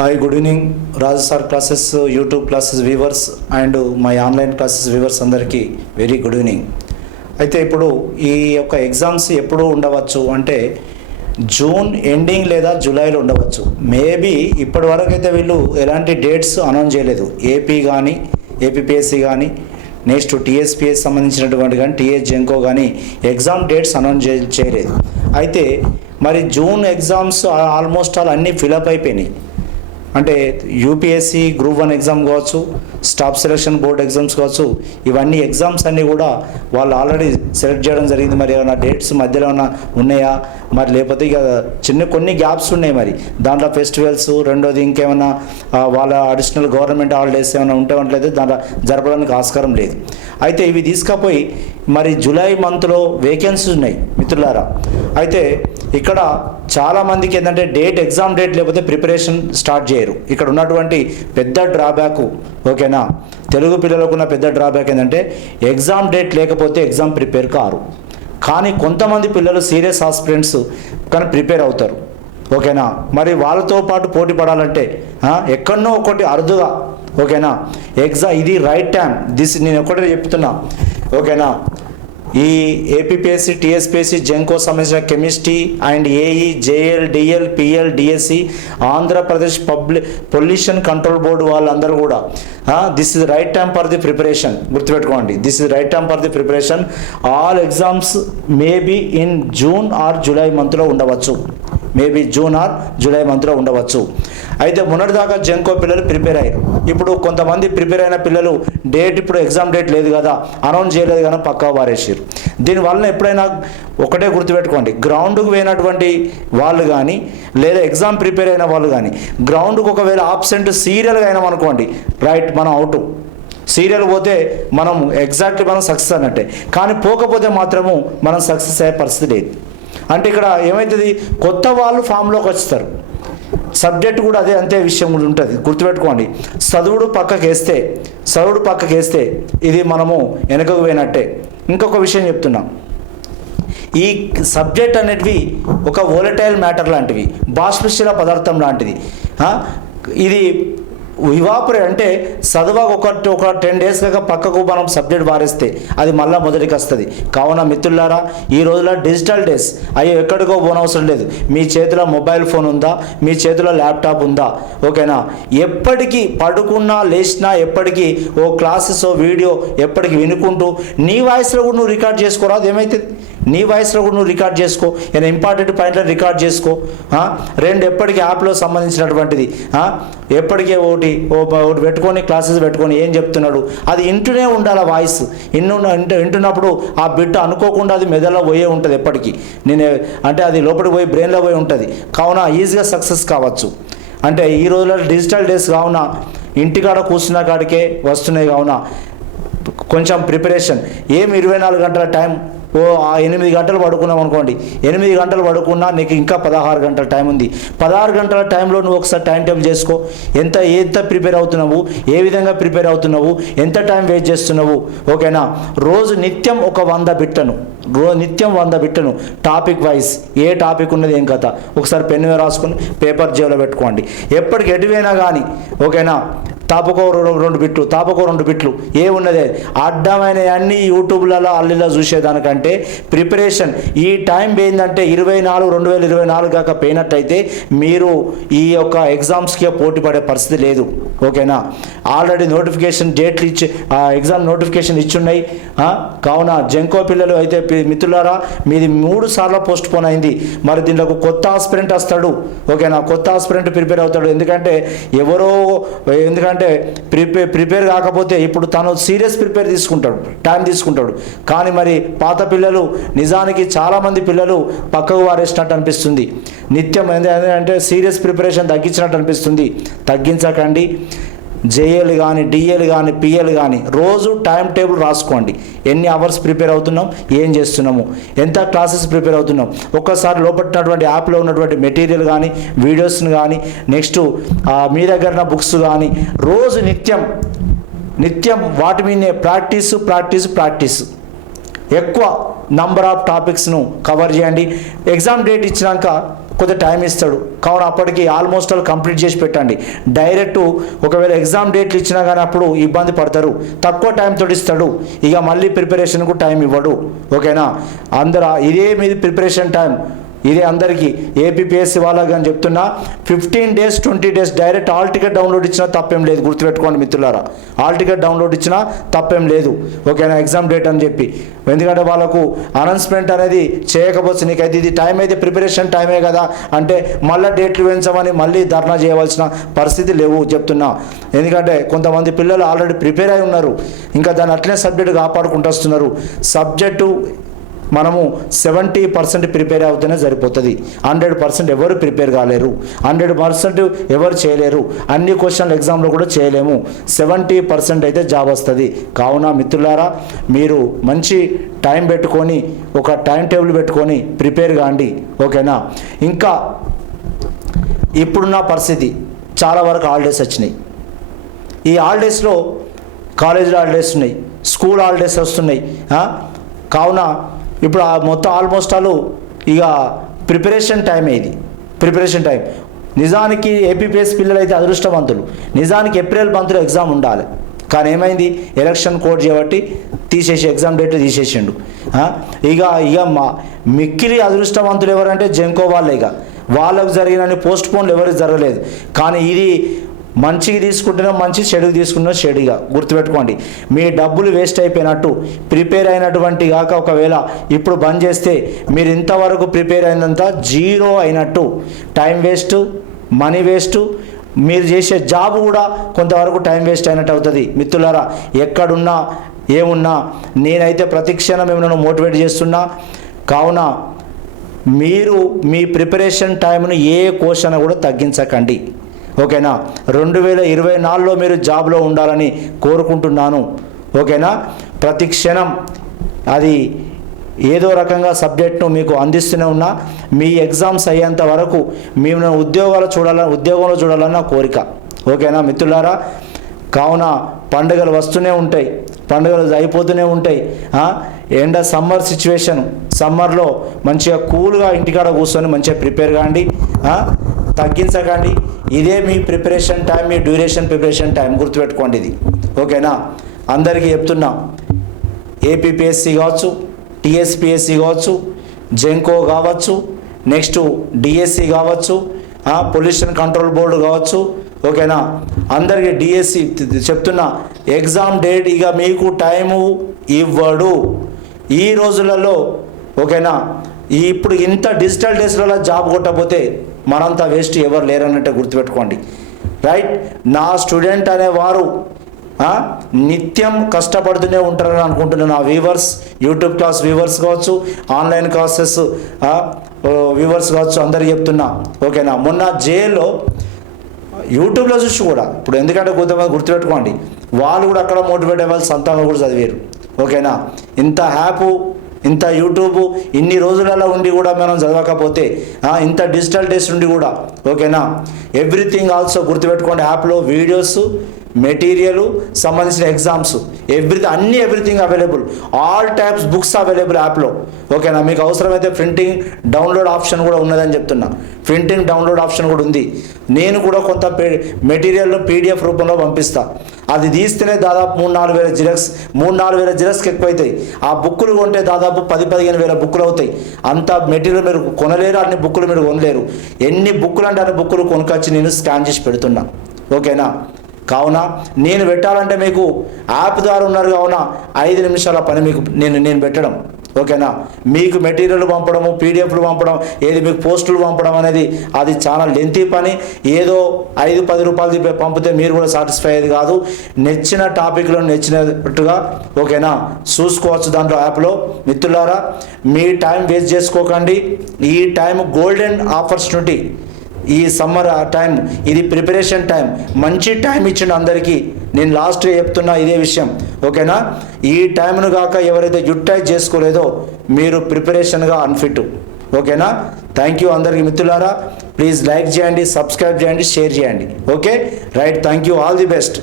Hi, good evening. Raju sir classes, YouTube classes viewers and my online classes viewers అందరికీ very good evening. అయితే ఇప్పుడు ఈ యొక్క exams ఎప్పుడు ఉండవచ్చు అంటే జూన్ ఎండింగ్ లేదా జూలైలో ఉండవచ్చు. మేబీ ఇప్పటి వరకు అయితే వీళ్ళు ఎలాంటి డేట్స్ అనౌన్స్ చేయలేదు. ఏపీ కానీ ఏపీపీఎస్సీ కానీ నెక్స్ట్ టీఎస్పీఎస్ సంబంధించినటువంటి కానీ టీఎస్ జెంకో కానీ ఎగ్జామ్ డేట్స్ అనౌన్స్ చేయలేదు. అయితే మరి జూన్ ఎగ్జామ్స్ ఆల్మోస్ట్ ఆల్ అన్నీ ఫిలప్ అయిపోయినాయి. అంటే యూపీఎస్సీ గ్రూప్ 1 ఎగ్జామ్ కావచ్చు, స్టాఫ్ సెలక్షన్ బోర్డ్ ఎగ్జామ్స్ కావచ్చు, ఇవన్నీ ఎగ్జామ్స్ అన్నీ కూడా వాళ్ళు ఆల్రెడీ సెలెక్ట్ చేయడం జరిగింది. మరి ఏమైనా డేట్స్ మధ్యలో ఏమైనా ఉన్నాయా, మరి లేకపోతే ఇక కొన్ని గ్యాప్స్ ఉన్నాయి. మరి దాంట్లో ఫెస్టివల్స్, రెండోది ఇంకేమైనా వాళ్ళ అడిషనల్ గవర్నమెంట్ హాలిడేస్ ఏమైనా ఉంటే దాంట్లో జరపడానికి ఆస్కారం లేదు. అయితే ఇవి తీసుకపోయి మరి జూలై మంత్లో వేకెన్సీస్ ఉన్నాయి మిత్రులారా. అయితే ఇక్కడ చాలామందికి ఏంటంటే ఎగ్జామ్ డేట్ లేకపోతే ప్రిపరేషన్ స్టార్ట్ చేయరు. ఇక్కడ ఉన్నటువంటి పెద్ద డ్రాబ్యాక్, ఓకేనా, తెలుగు పిల్లలకు ఉన్న పెద్ద డ్రాబ్యాక్ ఏంటంటే ఎగ్జామ్ డేట్ లేకపోతే ఎగ్జామ్ ప్రిపేర్ కారు. కానీ కొంతమంది పిల్లలు సీరియస్ ఆస్పిరెంట్స్ కానీ ప్రిపేర్ అవుతారు, ఓకేనా. మరి వాళ్ళతో పాటు పోటీ పడాలంటే ఎక్కడనో ఒకటి అరుదుగా, ఓకేనా, ఇది రైట్ టైం. నేను ఒకటే చెప్తున్నా, ఓకేనా. ఈ ఏపీపీఎస్సీ, టీఎస్పీఎస్సీ, జెంకో సంబంధించిన chemistry and AE, JL, DL, PL, DSC, Andhra Pradesh pollution control board వాళ్ళందరూ కూడా this is right time for the preparation. గుర్తుపెట్టుకోండి, this is right time for the preparation. All exams maybe in June or July మంత్లో ఉండవచ్చు. అయితే మొన్నటిదాకా జెంకో పిల్లలు prepare అయ్యారు. ఇప్పుడు కొంతమంది ప్రిపేర్ అయిన పిల్లలు ఇప్పుడు ఎగ్జామ్ డేట్ లేదు కదా, అనౌన్స్ చేయలేదు కానీ పక్కా వారేసారు. దీనివల్ల ఎప్పుడైనా ఒకటే గుర్తుపెట్టుకోండి, గ్రౌండ్కు పోయినటువంటి వాళ్ళు కానీ లేదా ఎగ్జామ్ ప్రిపేర్ అయిన వాళ్ళు కానీ గ్రౌండ్కు ఒకవేళ ఆబ్సెంట్ సీరియల్గా అయినాం అనుకోండి, రైట్, మనం అవుట్. సీరియల్ పోతే మనం ఎగ్జాక్ట్లీ మనం సక్సెస్ అన్నట్టే. కానీ పోకపోతే మాత్రము మనం సక్సెస్ అయ్యే పరిస్థితి లేదు. అంటే ఇక్కడ ఏమవుతుంది, కొత్త వాళ్ళు ఫామ్లోకి వస్తారు. సబ్జెక్ట్ కూడా అంతే విషయం కూడా ఉంటుంది. గుర్తుపెట్టుకోండి, చదువుడు పక్కకి వేస్తే ఇది మనము వెనకకు పోయినట్టే. ఇంకొక విషయం చెప్తున్నా, ఈ సబ్జెక్ట్ అనేటివి ఒక వోలటైల్ మ్యాటర్ లాంటివి, బాష్పశీల పదార్థం లాంటిది. ఇది ఇవాపరేట్ అంటే చదువు ఒక 10 days కాక పక్కకు మనం సబ్జెక్ట్ వారేస్తే అది మళ్ళీ మొదటికి వస్తుంది. కావున మిత్రులారా, ఈ రోజుల్లో డిజిటల్ డేస్, అయ్యో ఎక్కడికో పోనవసరం లేదు. మీ చేతిలో మొబైల్ ఫోన్ ఉందా, మీ చేతిలో ల్యాప్టాప్ ఉందా, ఓకేనా. ఎప్పటికీ పడుకున్నా లేచినా ఎప్పటికీ ఓ క్లాసెస్ వీడియో ఎప్పటికీ వినుకుంటూ నీ వాయిస్లో కూడా నువ్వు రికార్డ్ చేసుకోరాదు. ఏమవుతుంది, నీ వాయిస్లో కూడా నువ్వు రికార్డ్ చేసుకో, ఏదైనా ఇంపార్టెంట్ పాయింట్లో రికార్డ్ చేసుకో. రెండు ఎప్పటికీ యాప్లో సంబంధించినటువంటిది ఎప్పటికీ ఒకటి పెట్టుకొని క్లాసెస్ పెట్టుకొని ఏం చెప్తున్నాడు అది వింటూనే ఉండాలి. వాయిస్ వింటున్నప్పుడు ఆ బిట్ అనుకోకుండా అది మెదడులో పోయే ఉంటుంది ఎప్పటికీ. అంటే అది లోపలికి పోయి బ్రెయిన్లో పోయి ఉంటుంది. కావున ఈజీగా సక్సెస్ కావచ్చు. అంటే ఈ రోజుల్లో డిజిటల్ డేస్ కావున ఇంటికాడ కూర్చున్న కాడికే వస్తున్నాయి. కావున కొంచెం ప్రిపరేషన్ 24 గంటల టైం, 8 గంటలు పడుకున్నాం అనుకోండి, 8 గంటలు పడుకున్నా నీకు ఇంకా 16 గంటల టైం ఉంది. 16 గంటల టైంలో నువ్వు ఒకసారి టైం టేబుల్ చేసుకో. ఎంత ప్రిపేర్ అవుతున్నావు, ఏ విధంగా ప్రిపేర్ అవుతున్నావు, ఎంత టైం వేస్ట్ చేస్తున్నావు, ఓకేనా. రోజు నిత్యం ఒక 100 బిట్లను, నిత్యం 100 బిట్లను టాపిక్ వైజ్, ఏ టాపిక్ ఉన్నది ఏం కథ ఒకసారి పెన్ను రాసుకొని పేపర్ జేబులో పెట్టుకోండి. ఎప్పటికి ఎటువైనా కానీ, ఓకేనా, తాపకో 2 బిట్లు ఏమున్నదే అడ్డమైన అన్ని యూట్యూబ్లలో అల్లిలో చూసేదానికంటే ప్రిపరేషన్ ఈ టైం ఏంటంటే 2024 కాక పోయినట్టయితే మీరు ఈ యొక్క ఎగ్జామ్స్కి పోటీ పడే పరిస్థితి లేదు, ఓకేనా. ఆల్రెడీ నోటిఫికేషన్ డేట్లు ఎగ్జామ్ నోటిఫికేషన్ ఇచ్చున్నాయి. కావున జెంకో పిల్లలు అయితే మిత్రులారా, మీది 3 సార్లు పోస్ట్ పోన్ అయింది. మరి దీంట్లో కొత్త ఆస్పిరెంట్ వస్తాడు, ఓకేనా. కొత్త ఆస్పిరెంట్ ప్రిపేర్ అవుతాడు. ఎందుకంటే ప్రిపేర్ కాకపోతే ఇప్పుడు తను సీరియస్ టైం తీసుకుంటాడు. కానీ మరి పాత పిల్లలు నిజానికి చాలామంది పిల్లలు పక్కకు వారేసినట్టు అనిపిస్తుంది. నిత్యం అంటే సీరియస్ ప్రిపరేషన్ తగ్గించినట్టు అనిపిస్తుంది. తగ్గించకండి. జేఎల్ కానీ, డిఎల్ కానీ, పిఎల్ కానీ రోజు టైం టేబుల్ రాసుకోండి. ఎన్ని అవర్స్ ప్రిపేర్ అవుతున్నాం, ఏం చేస్తున్నాము, ఎంత క్లాసెస్ ప్రిపేర్ అవుతున్నాం. ఒక్కసారి లోపట్టినటువంటి యాప్లో ఉన్నటువంటి మెటీరియల్ కానీ, వీడియోస్ని కానీ, నెక్స్ట్ మీ దగ్గర ఉన్న బుక్స్ కానీ రోజు నిత్యం వాటి మీదనే ప్రాక్టీస్. ఎక్కువ నంబర్ ఆఫ్ టాపిక్స్ను కవర్ చేయండి. ఎగ్జామ్ డేట్ ఇచ్చినాక కొంత టైం ఇస్తాడు, కావున అప్పటికి ఆల్మోస్ట్ ఆల్ కంప్లీట్ చేసి పెట్టండి. డైరెక్ట్ ఒకవేళ ఎగ్జామ్ డేట్లు ఇచ్చినా కానీ అప్పుడు ఇబ్బంది పడతారు. తక్కువ టైం తోటి ఇస్తాడు, ఇక మళ్ళీ ప్రిపరేషన్కు టైం ఇవ్వడు. ఓకేనా, అందరూ ఇదే మీది ప్రిపరేషన్ టైం, ఇదే అందరికీ ఏపీపీఎస్సీ వాళ్ళకి అని చెప్తున్నా. 15 days 20 days direct hall ticket download ఇచ్చినా తప్పేం లేదు, గుర్తుపెట్టుకోండి మిత్రులారా. హాల్ టికెట్ డౌన్లోడ్ ఇచ్చినా తప్పేం లేదు. ఓకేనా, ఎగ్జామ్ డేట్ అని చెప్పి, ఎందుకంటే వాళ్ళకు అనౌన్స్మెంట్ అనేది చేయకపోతే నీకైతే ఇది టైం అయితే ప్రిపరేషన్ టైమే కదా అంటే మళ్ళీ డేట్లు పెంచమని మళ్ళీ ధర్నా చేయవలసిన పరిస్థితి లేవు చెప్తున్నా. ఎందుకంటే కొంతమంది పిల్లలు ఆల్రెడీ ప్రిపేర్ అయి ఉన్నారు, ఇంకా దాన్ని అట్లనే సబ్జెక్టు కాపాడుకుంటూ వస్తున్నారు. సబ్జెక్టు మనము 70% ప్రిపేర్ అవుతూనే సరిపోతుంది. 100% ఎవరు ప్రిపేర్ కాలేరు, 100% ఎవరు చేయలేరు. అన్ని క్వశ్చన్లు ఎగ్జామ్లో కూడా చేయలేము. 70% అయితే జాబ్ వస్తుంది. కావున మిత్రులారా, మీరు మంచి టైం పెట్టుకొని ఒక టైం టేబుల్ పెట్టుకొని ప్రిపేర్ కాండి. ఓకేనా, ఇంకా ఇప్పుడున్న పరిస్థితి చాలా వరకు హాలిడేస్ వచ్చినాయి. ఈ హాలిడేస్లో కాలేజీలో హాలిడేస్ ఉన్నాయి, స్కూల్ హాలిడేస్ వస్తున్నాయి. కావున ఇప్పుడు మొత్తం ఆల్మోస్ట్ ఆల్ ఇక ప్రిపరేషన్ టైమే ఇది, ప్రిపరేషన్ టైం. నిజానికి ఏపీపీఎస్ పిల్లలు అయితే అదృష్టవంతులు. నిజానికి ఏప్రిల్ మంత్లో ఎగ్జామ్ ఉండాలి, కానీ ఏమైంది, ఎలక్షన్ కోడ్ చేయబట్టి తీసేసి ఎగ్జామ్ డేట్ తీసేసిండు. ఇక మిక్కిలి అదృష్టవంతులు ఎవరంటే జెంకో వాళ్ళే. ఇక వాళ్ళకు జరిగిన పోస్ట్ పోన్లు ఎవరికి జరగలేదు. కానీ ఇది మంచికి తీసుకుంటున్నా మంచి, చెడుకు తీసుకున్నా చెడుగా. గుర్తుపెట్టుకోండి, మీ డబ్బులు వేస్ట్ అయిపోయినట్టు. ప్రిపేర్ అయినటువంటి కాక ఒకవేళ ఇప్పుడు బంద్ చేస్తే మీరు ఇంతవరకు ప్రిపేర్ అయినంత జీరో అయినట్టు. టైం వేస్ట్, మనీ వేస్ట్, మీరు చేసే జాబ్ కూడా కొంతవరకు టైం వేస్ట్ అయినట్టు అవుతుంది. మిత్రులారా, ఎక్కడున్నా ఏమున్నా నేనైతే ప్రతి క్షణం మిమ్మల్ని మోటివేట్ చేస్తున్నా. కావున మీరు మీ ప్రిపరేషన్ టైంను ఏ క్వశ్చన్ కూడా తగ్గించకండి. ఓకేనా, 2024లో మీరు జాబ్లో ఉండాలని కోరుకుంటున్నాను. ఓకేనా, ప్రతి క్షణం అది ఏదో రకంగా సబ్జెక్ట్ను మీకు అందిస్తూనే ఉన్నా. మీ ఎగ్జామ్స్ అయ్యేంత వరకు మేము ఉద్యోగంలో చూడాలన్న కోరిక. ఓకేనా మిత్రులారా, కావున పండుగలు వస్తూనే ఉంటాయి, పండుగలు అయిపోతూనే ఉంటాయి. ఎండ సమ్మర్ సిచ్యువేషన్, సమ్మర్లో మంచిగా కూల్గా ఇంటికాడ కూర్చొని మంచిగా ప్రిపేర్ కాండి, తగ్గించకండి. ఇదే మీ ప్రిపరేషన్ టైం, మీ డ్యూరేషన్ ప్రిపరేషన్ టైం, గుర్తుపెట్టుకోండి ఇది. ఓకేనా, అందరికీ చెప్తున్నా, ఏపీపీఎస్సీ కావచ్చు, టీఎస్పీఎస్సీ కావచ్చు, జెంకో కావచ్చు, నెక్స్ట్ డిఎస్సి కావచ్చు, పొల్యూషన్ కంట్రోల్ బోర్డు కావచ్చు. ఓకేనా, అందరికీ డిఎస్సి చెప్తున్నా, ఎగ్జామ్ డేట్ ఇక మీకు టైము ఇవ్వడు ఈ రోజులలో. ఓకేనా, ఇప్పుడు ఇంత డిజిటల్ డేస్లలో జాబ్ కొట్టకపోతే మనంతా వేస్ట్ ఎవరు లేరన్నట్టే గుర్తుపెట్టుకోండి. రైట్, నా స్టూడెంట్ అనేవారు నిత్యం కష్టపడుతూనే ఉంటారని అనుకుంటున్నాను. నా వ్యూవర్స్, యూట్యూబ్ క్లాస్ వ్యూవర్స్ కావచ్చు, ఆన్లైన్ క్లాసెస్ వ్యూవర్స్ కావచ్చు, అందరికి చెప్తున్నా. ఓకేనా, మొన్న జేఎల్లో యూట్యూబ్లో చూసి కూడా ఇప్పుడు, ఎందుకంటే కొంతమంది గుర్తుపెట్టుకోండి, వాళ్ళు కూడా అక్కడ మోటివేట్ అయ్యే వాళ్ళు సొంతంగా కూడా చదివారు. ఓకేనా, ఇంత ఇంత యూట్యూబ్ ఇన్ని రోజులలో ఉండి కూడా మనం చదవకపోతే, ఇంత డిజిటల్ డేస్ ఉండి కూడా. ఓకేనా, ఎవ్రీథింగ్ ఆల్సో గుర్తుపెట్టుకోండి, యాప్లో వీడియోస్, మెటీరియల్, సంబంధించిన exams, everything available, all types books available యాప్లో. ఓకేనా, మీకు అవసరమైతే ప్రింటింగ్ డౌన్లోడ్ ఆప్షన్ కూడా ఉన్నదని చెప్తున్నా. ప్రింటింగ్ డౌన్లోడ్ ఆప్షన్ కూడా ఉంది. నేను కూడా కొంత మెటీరియల్ పీడిఎఫ్ రూపంలో పంపిస్తా. అది తీస్తేనే దాదాపు 3-4 వేల జిరాక్స్, 3-4 వేల జిరాక్స్కి ఎక్కువ అవుతాయి. ఆ బుక్కులు కొంటే దాదాపు 10-15 వేల బుక్కులు అవుతాయి. అంత మెటీరియల్ మీరు కొనలేరు, అన్ని బుక్కులు మీరు కొనలేరు. ఎన్ని బుక్కులు అంటే అన్ని బుక్కులు కొనుకొచ్చి నేను స్కాన్ చేసి పెడుతున్నా. ఓకేనా, కావున నేను పెట్టాలంటే మీకు యాప్ ద్వారా ఉన్నారు కావున 5 నిమిషాల పని మీకు నేను పెట్టడం. ఓకేనా, మీకు మెటీరియల్ పంపడము, పీడిఎఫ్లు పంపడం, ఏది మీకు పోస్టులు పంపడం అనేది అది చాలా లెంతీ పని. ఏదో 5-10 రూపాయలు పంపితే మీరు కూడా సాటిస్ఫై అయ్యేది కాదు. నచ్చిన టాపిక్లో నచ్చినట్టుగా ఓకేనా చూసుకోవచ్చు దాంట్లో యాప్లో. మిత్రులారా, మీ టైం వేస్ట్ చేసుకోకండి. ఈ టైం గోల్డెన్ ఆపర్చునిటీ. ఈ సమ్మర్ టైం, ఇది ప్రిపరేషన్ టైం, మంచి టైం ఇచ్చిండు అందరికీ. నేను లాస్ట్గా చెప్తున్నా ఇదే విషయం. ఓకేనా, ఈ టైంను కాక ఎవరైతే యూటిలైజ్ చేసుకోలేదో మీరు ప్రిపరేషన్గా అన్ఫిట్. ఓకేనా, థ్యాంక్ యూ అందరికీ మిత్రులారా. ప్లీజ్ లైక్ చేయండి, సబ్స్క్రైబ్ చేయండి, షేర్ చేయండి. Okay right, thank you, all the best.